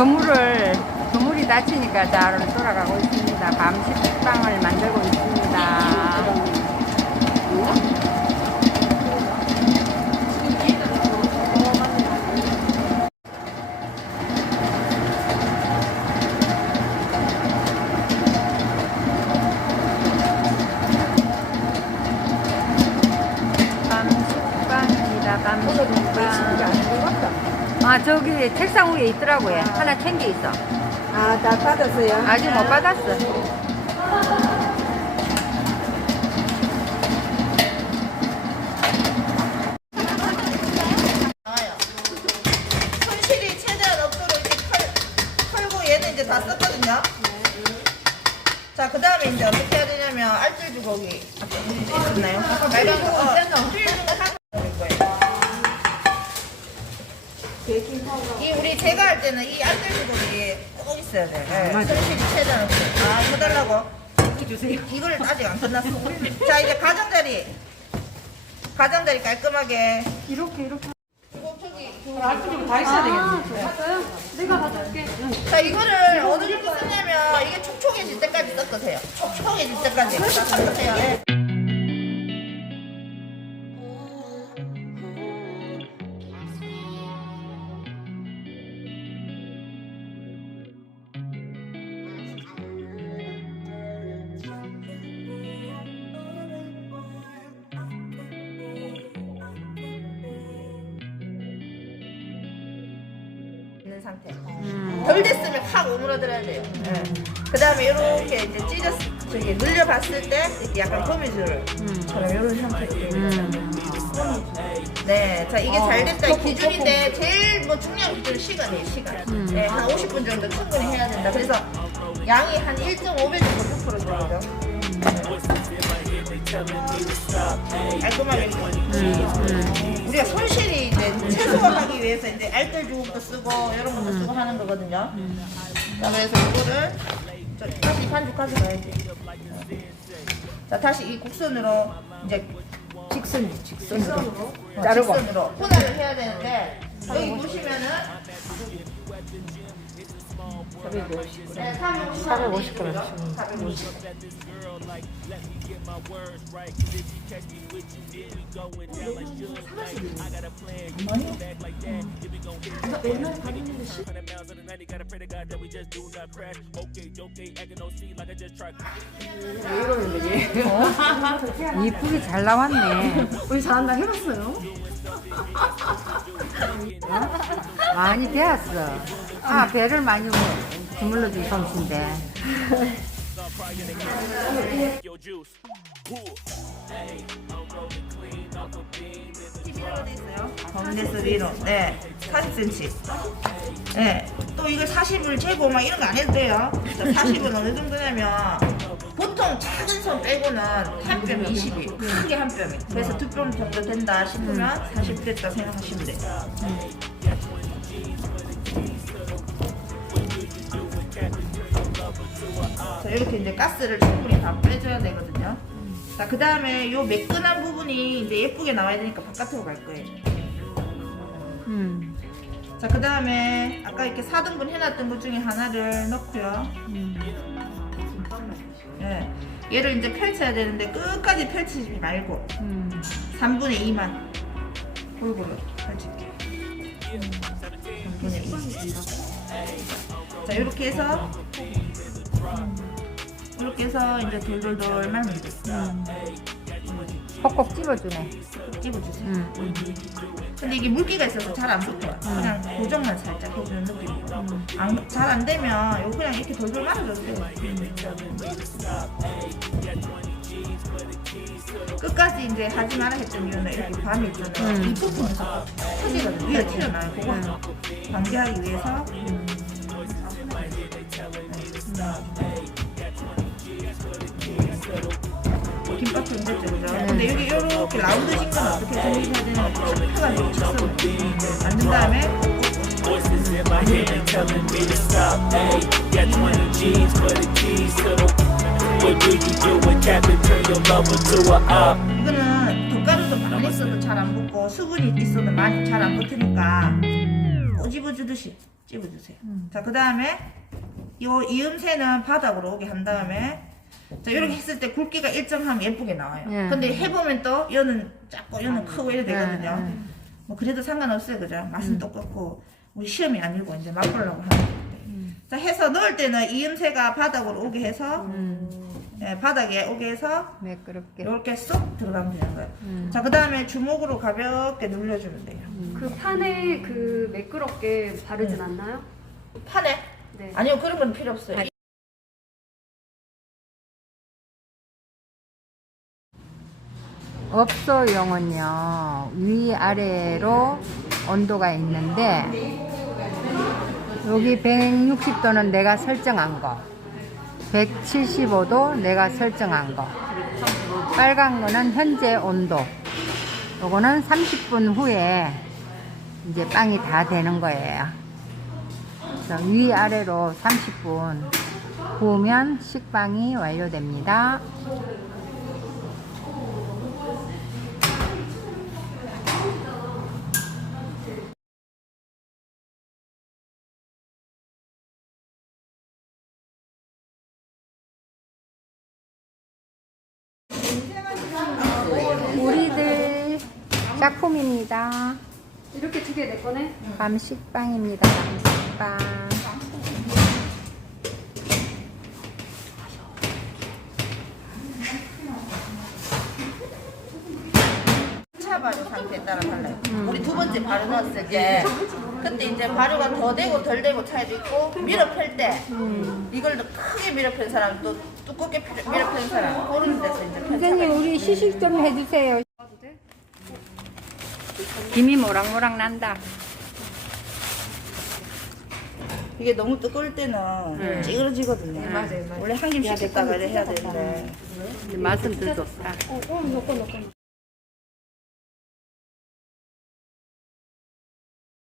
건물을 건물이 닫히니까 잘 돌아가고 있습니다. 밤식빵 아 저기 책상 위에 있더라고요. 하나 챙겨 있어. 아, 다 받았어요? 아직 못 받았어. 손실이 최대한 없도록 이렇게 털, 털고 얘는 이제 다 썼거든요. 자, 그 다음에 이제 어떻게 해야 되냐면 알뜰 주걱이 아까 있었나요? 빨간 거, 어, 이 우리 제가 할 때는 이 주걱이 꼭 있어야 돼. 네. 손실이 최대한 없도록. 아, 이거 달라고? 주세요. 이걸 아직 안 끝났어. 자, 이제 가장자리. 가장자리 깔끔하게. 이렇게, 이렇게. 저기 알뜰이면 다 있어야 되겠네. 맞아요? 내가 받을게. 자 이거를 어느 정도 쓰냐면 이게 촉촉해질 때까지 섞으세요. 촉촉해질 때까지 다 섞으세요. 있는 상태. 덜 됐으면 확 오므라들어야 돼요. 그 다음에 이렇게 이제 찢었, 저기 늘려봤을 때 이렇게 약간 거미줄처럼 이런 형태. 네, 자 이게 잘 됐다 기준인데 제일 뭐 중요한 기준은 시간이에요, 시간. 네, 한 50분 정도 충분히 해야 된다. 그래서 양이 한 1.5배 정도 6% 정도. 깔끔하게. 우리가 손실이 이제 최소화하기 위해서 이제 알뜰 주걱도 쓰고 이런 것도 쓰고 하는 거거든요. 자, 그래서 이거를 저, 다시 반죽하지 말아야지. 자, 다시 이 곡선으로 이제 직선, 직선으로, 어, 자르고. 직선으로 분할을 해야 되는데 여기 보시면은 네, 450g. 450g. 450g. 이쁘게 잘 나왔네. 우리 잘한다 해봤어요? 많이 배웠어. 아 배를 많이 주물러준 솜씨인데. 가운데서 위로. 네. 40cm. 네. 또 이걸 40을 재고 막 이런 거 안 해도 돼요. 40은 어느 정도냐면 보통 작은 손 빼고는 한 뼘 20이 크게 한 뼘이. 그래서 두 뼘 정도 된다 싶으면 40 됐다 생각하시면 돼요. 자, 이렇게 이제 가스를 충분히 다 빼줘야 되거든요. 자, 그 다음에 요 매끈한 부분이 이제 예쁘게 나와야 되니까 바깥으로 갈 거예요. 음. 자, 그 다음에 아까 이렇게 4등분 해놨던 것 중에 하나를 넣고요. 예. 얘를 이제 펼쳐야 되는데 끝까지 펼치지 말고 음. 3분의 2만 골고루 펼칠게요. 3분의 2. 자, 이렇게 해서 이렇게 해서 이제 돌돌돌 말면 돼요. 꼭꼭 찝어주네. 찝어주세요. 음. 음. 근데 이게 물기가 있어서 잘 안 붙어요. 그냥 고정만 살짝 해주는 느낌이고. 잘안 되면 요 그냥 이렇게 돌돌 말아줘도 돼요. 끝까지 이제 하지 마라 했던 이유는 이렇게 밤이 있잖아요. 음. 이 부분에서 터지거든요. 위에 튀어나와요. 그거 방지하기 위해서. 김밥도 힘들죠, 그죠? 근데 여기 이렇게 라운드 진 건 어떻게 정리해야 되는 거 펴가지고 in my head and telling me to stop. Hey, got 20 G's for the keys to the. What do you do when Captain turn your lover to a op? 이거는 덧가루도 많이 써도 잘 안 붙고 수분이 있어도 많이 잘 안 붙으니까 꼬집어 주듯이 찝어주세요. 자, 그 다음에 요 이음새는 바닥으로 오게 한 다음에 자, 이렇게 했을 때 굵기가 일정하면 예쁘게 나와요. 예. 근데 해보면 또 얘는 작고 얘는 크고 이래 되거든요. 예, 예. 뭐 그래도 상관없어요, 그죠? 맛은 똑같고 우리 시험이 아니고 이제 맛보려고 하는 건데. 자, 해서 넣을 때는 이음새가 바닥으로 오게 해서 예, 바닥에 오게 해서 매끄럽게. 이렇게 쏙 들어가면 되는 거예요. 자, 그 다음에 주먹으로 가볍게 눌러주면 돼요. 그 판에 그 매끄럽게 바르진 않나요? 판에? 네. 아니요, 그런 건 필요 없어요. 업소용은요 위아래로 온도가 있는데 여기 160도는 내가 설정한 거. 175도 내가 설정한 거. 빨간 거는 현재 온도. 요거는 30분 후에 이제 빵이 다 되는 거예요. 그래서 위아래로 30분 구우면 식빵이 완료됩니다 짝품입니다. 이렇게 두 개 내 거네? 감식빵입니다. 감식빵. 차 발효 상태에 따라 달라요. 우리 두 번째 발효 넣었을 때 그때 이제 발효가 더 되고 덜 되고 차이도 있고 밀어 펼때 이걸 더 크게 밀어 펼 사람 또 두껍게 밀어 펼 사람 그런 데서 이제 편차가 선생님. 우리 시식 좀 해주세요. 김이 모락모락 난다. 이게 너무 뜨거울 때는 찌그러지거든요. 원래 한 김씩 했다가 해야 되는데 맛은 더 좋다. 어, 어, 넣고 넣고.